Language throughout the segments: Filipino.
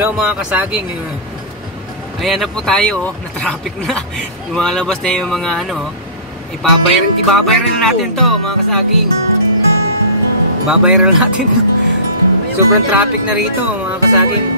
Hello mga kasaging. Ayan na po tayo, na-traffic na. Lumalabas na yung mga ano. Ibabayral natin to mga kasaging. Ibabayral natin. Sobrang traffic na rito mga kasaging.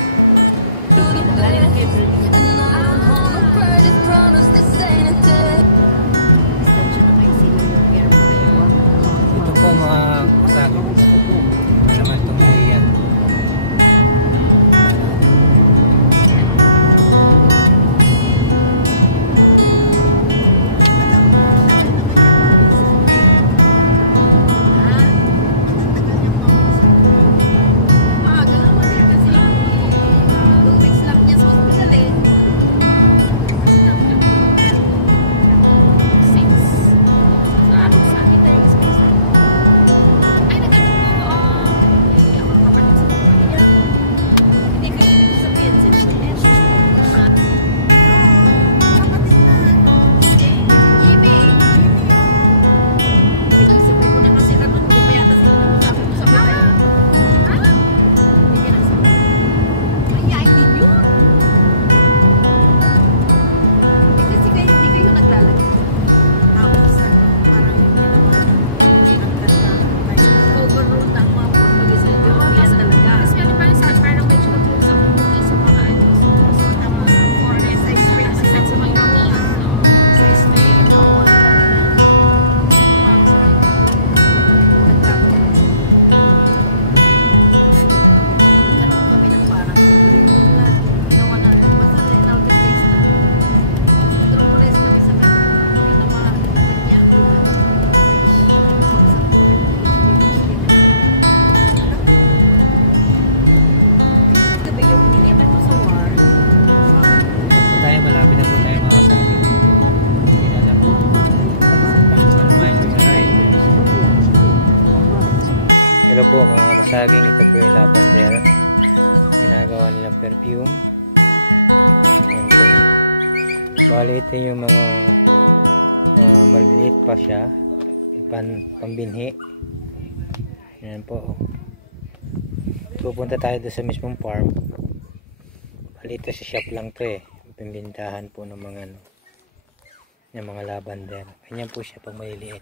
Pambinhi. Yan po. Pupunta tayo doon sa mismong farm. Balito sa shop lang to eh. Pimbintahan po ng mga lavender. Ganyan po siya pag maliliit.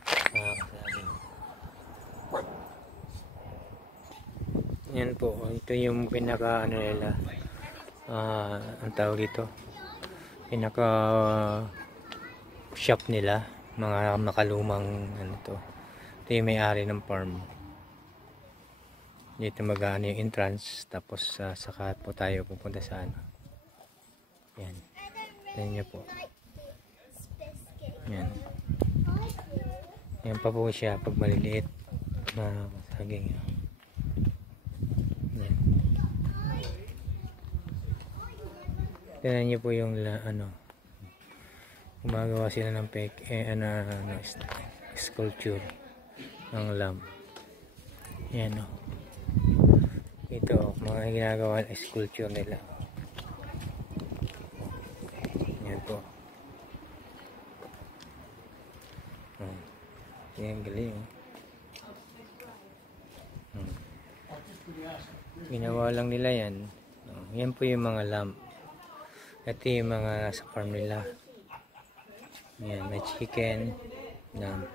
Yan po. Ito yung pinaka nila. Ang tawag dito. Pinaka shop nila. Mga nakalumang to. Ito yung may-ari ng farm. Dito mag-ano yung entrance. Tapos saka po tayo pupunta sa ano. Yan. Yan nyo po. Yan. Yan pa po siya pag maliliit na saging. Yan. Tignan nyo po yung gumagawa sila ng sculpture ng lamb. Yan o. Ito, mga ginagawa ng sculpture nila. Yan po. Yan, galing o. Ginawa lang nila yan. Yan po yung mga lamb. Ito yung mga sa farm nila. Yan, may chicken. Yan.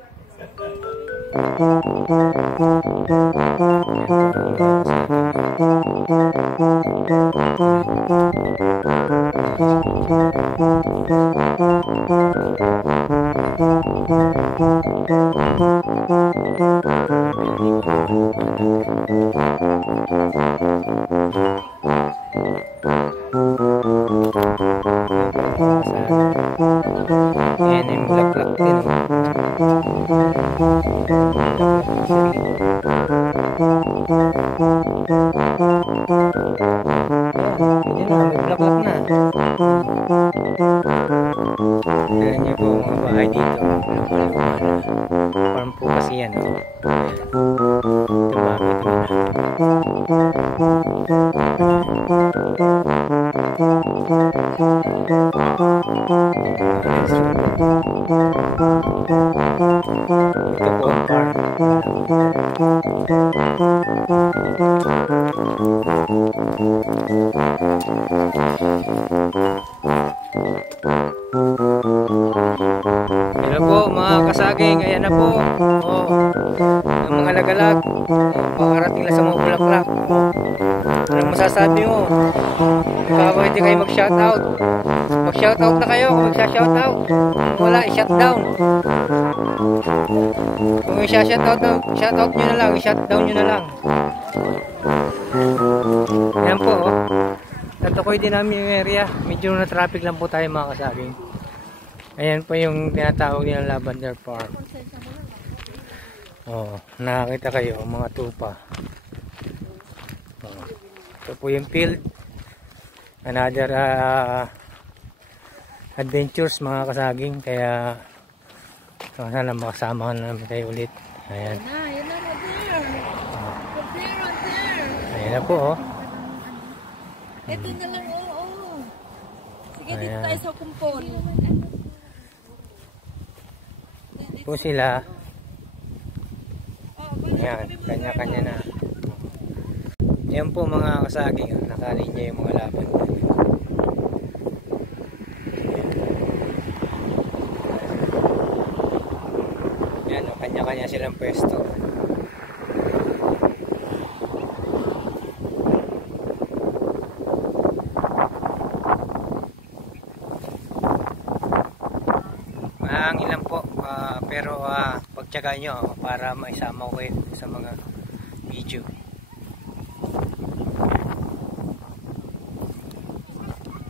Yan yung black din. Yan na, may black na. Tignan niyo po mga bahay dito. Farm po kasi yan. Ito bakit ito po ang farm. Hello po mga kasaging, ayan na po. Oh, yung mga lagalag, makarating lang sa mga bulaklak. Anong masasabi mo? Baka hindi kayo mag-shoutout. Mag-shoutout na kayo kung magsha-shoutout. Kung wala, i-shutdown. Kung i-shoutout nyo na lang, i-shutdown nyo na lang. Ayan po, oh. Natukoy din namin yung area. Medyo na traffic lang po tayo mga kasaging. Ayan po yung tinatawag nilang Lavender Park. Oh, nakakita kayo mga tupa. Oh, ito po yung field. Another adventures mga kasaging. Kaya sana makasama namin kayo ulit. Ayan. Yan na, there. Ayan na po, oh. Ito na lang, oo. Sige, Ayan. dito tayo sa kumpon. Po sila. Ayan, Ayan, kanya-kanya na. Ayan po mga kasaging. Nakalinya yung mga laban. Ayan, kanya-kanya silang pwesto. Mahangin lang po, pero pagtyaga nyo para maisama ko kayo sa mga video.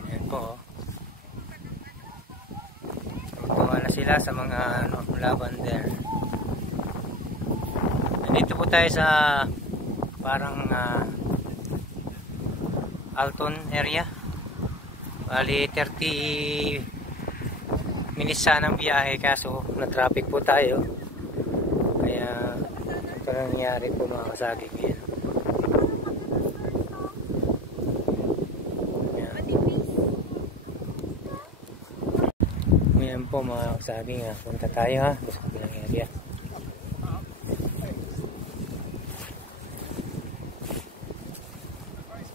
Ayan po, oh. Tutuwa na sila sa mga lavender. Dito po tayo sa parang Alton area. Bali 30 minutes sanang biyahe, kaso na traffic po tayo, kaya ito nangyari po mga kasaging. Ngayon ngayon po mga kasaging, punta tayo doon sa kabilang area.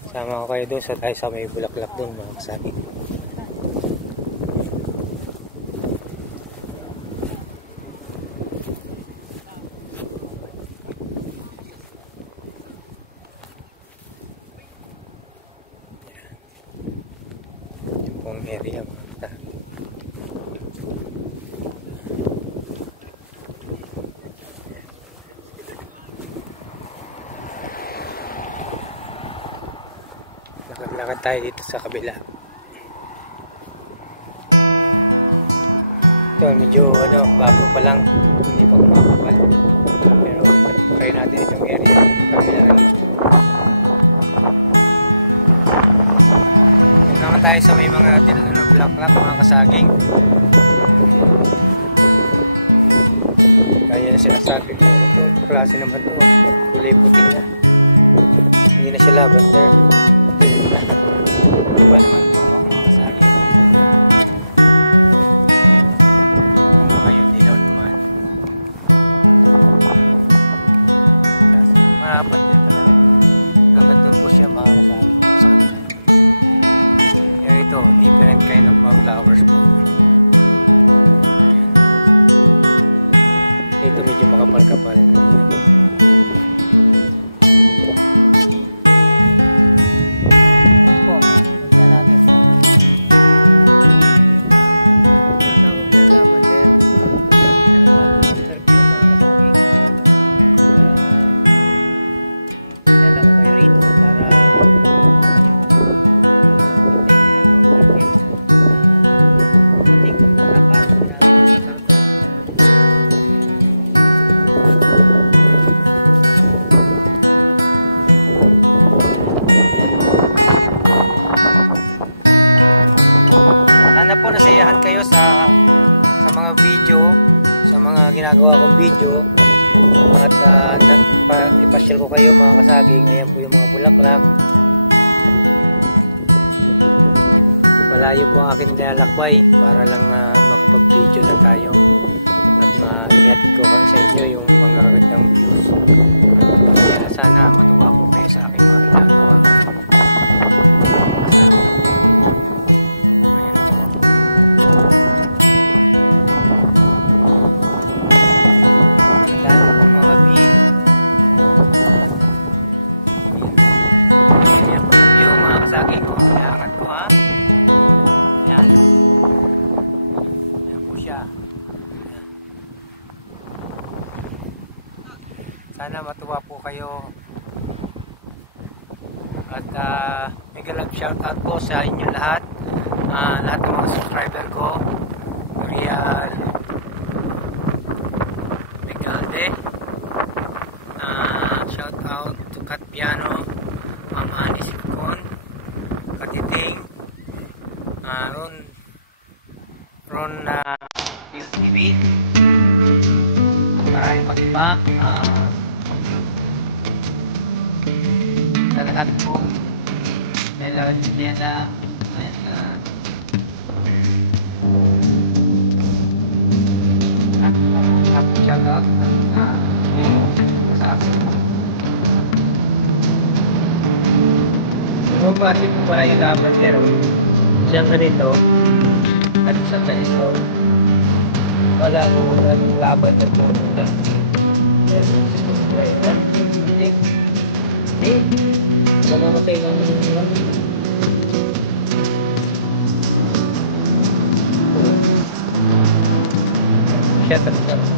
Sama ko kayo doon sa tayo sa may bulaklak doon mga kasaging. Area mga kasaging. Lakad-lakad tayo dito sa kabila. Ito medyo bago pa lang, hindi pa kumakapal, pero try natin itong area kabila. Naman tayo sa may mga bulaklak mga kasaging. Kaya na sinasabi ko, klase naman ito, liputin siya, hindi na siya lavender. Iba naman ito mga kasaging. tuwa po kayo. At mega love shout out po sa inyo lahat. Lahat ng mga subscriber ko. Maria Recalde. Shout out to Kat Piano, Ma'am Annie Sipcon, Katiting, Ron TV. Maraming pag-iba. Lahat po. Nela. Shout out sa akin. Bumabasi po pala yung laban, pero siyempre nito at sa ganito wala po laban na po. Pero siguro na yun. Wala makaingang siya talaga.